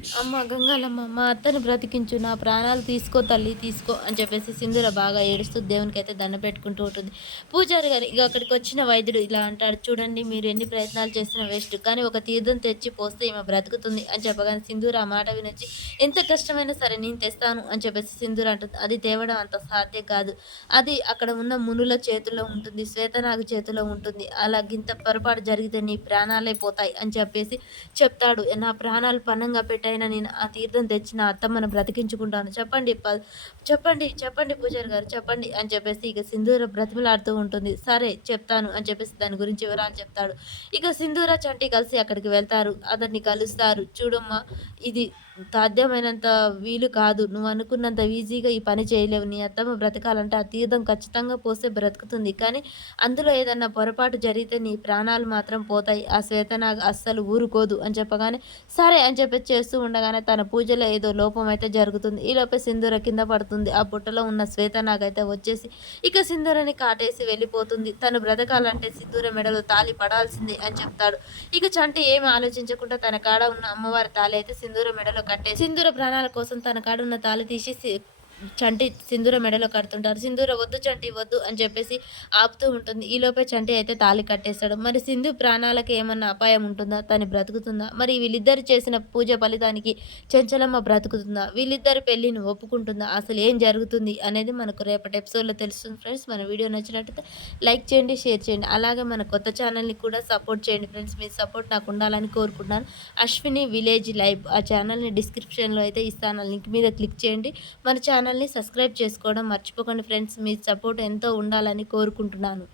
అమ్మ గంగాలమ్మ మా అత్తని బ్రతికించు నా ప్రాణాలు తీసుకో తల్లి తీసుకో అని చెప్పేసి సింధూర బాగా ఏడుస్తూ దేవునికి అయితే దండ పెట్టుకుంటూ ఉంటుంది. పూజారి గారు ఇక అక్కడికి వచ్చిన వైద్యుడు ఇలా అంటాడు చూడండి మీరు ఎన్ని ప్రయత్నాలు చేసినా వేస్ట్ కానీ ఒక తీర్థం తెచ్చి పోస్తే ఈమె బ్రతుకుతుంది అని చెప్పగానే సింధూర ఆ మాట వినొచ్చి ఎంత కష్టమైనా సరే నేను తెస్తాను అని చెప్పేసి సింధూర అంటుంది. అది తేవడం అంత సాధ్యం కాదు. అది అక్కడ ఉన్న మునుల చేతిలో ఉంటుంది శ్వేతనాగు చేతిలో ఉంటుంది. అలా గింత పొరపాటు జరిగితే నీ ప్రాణాలే పోతాయి అని చెప్పేసి చెప్తాడు. నా ప్రాణాలు పన్నంగా పెట్టైనా నేను ఆ తీర్థం తెచ్చి నా అత్తమ్మను బ్రతికించుకుంటాను. చెప్పండి ప చెప్పండి చెప్పండి పూజారి గారు చెప్పండి అని చెప్పేసి ఇక సింధూర బ్రతిమలాడుతూ ఉంటుంది. సరే చెప్తాను అని చెప్పేసి దాని గురించి వివరాలు చెప్తాడు. ఇక సింధూర చంటి కలిసి అక్కడికి వెళ్తారు. అతన్ని కలుస్తారు. చూడమ్మా ఇది సాధ్యమైనంత వీలు కాదు. నువ్వు అనుకున్నంత ఈజీగా ఈ పని చేయలేవు. నీ అత్తమ్మ బ్రతకాలంటే ఆ తీర్థం ఖచ్చితంగా పోస్తే బ్రతుకుతుంది. కానీ అందులో ఏదన్నా పొరపాటు జరిగితే నీ ప్రాణాలు మాత్రం పోతాయి. ఆ శ్వేతనాగ అస్సలు ఊరుకోదు అని చెప్పగానే సరే అని చెప్పి చేస్తూ ఉండగానే తన పూజలో ఏదో లోపం అయితే జరుగుతుంది. ఈ లోపే సింధూర కింద పడుతుంది. ఆ బుట్టలో ఉన్న శ్వేత నాగైతే వచ్చేసి ఇక సింధూరని కాటేసి వెళ్ళిపోతుంది. తను బ్రతకాలంటే సింధూర మెడలో తాలి పడాల్సిందే అని చెప్తాడు. ఇక చంటి ఏమి ఆలోచించకుండా తన కాడ ఉన్న అమ్మవారి తాలి అయితే సింధూర మెడలో కట్టే సింధూర ప్రాణాల కోసం తన కాడ ఉన్న తాలి తీసి చంటి సింధూర మెడలో కడుతుంటారు. సింధూర వద్దు చంటి వద్దు అని చెప్పేసి ఆపుతూ ఉంటుంది. ఈలోపే చంటి అయితే తాళి కట్టేస్తాడు. మరి సింధు ప్రాణాలకు ఏమన్నా అపాయం ఉంటుందా? తను బ్రతుకుతుందా? మరి వీళ్ళిద్దరు చేసిన పూజ ఫలితానికి చెంచలమ్మ బ్రతుకుతుందా? వీళ్ళిద్దరు పెళ్ళిని ఒప్పుకుంటుందా? అసలు ఏం జరుగుతుంది అనేది మనకు రేపటి ఎపిసోడ్లో తెలుస్తుంది ఫ్రెండ్స్ మన వీడియో నచ్చినట్టయితే లైక్ చేయండి షేర్ చేయండి. అలాగే మన కొత్త ఛానల్ని కూడా సపోర్ట్ చేయండి ఫ్రెండ్స్ మీ సపోర్ట్ నాకు ఉండాలని కోరుకుంటున్నాను. అశ్విని విలేజ్ లైవ్ ఆ ఛానల్ని డిస్క్రిప్షన్లో అయితే ఇస్తాను లింక్ మీద క్లిక్ చేయండి. మన ఛానల్ని సబ్స్క్రైబ్ చేసుకోవడం మర్చిపోకండి ఫ్రెండ్స్. మీ సపోర్ట్ ఎంతో ఉండాలని కోరుకుంటున్నాను.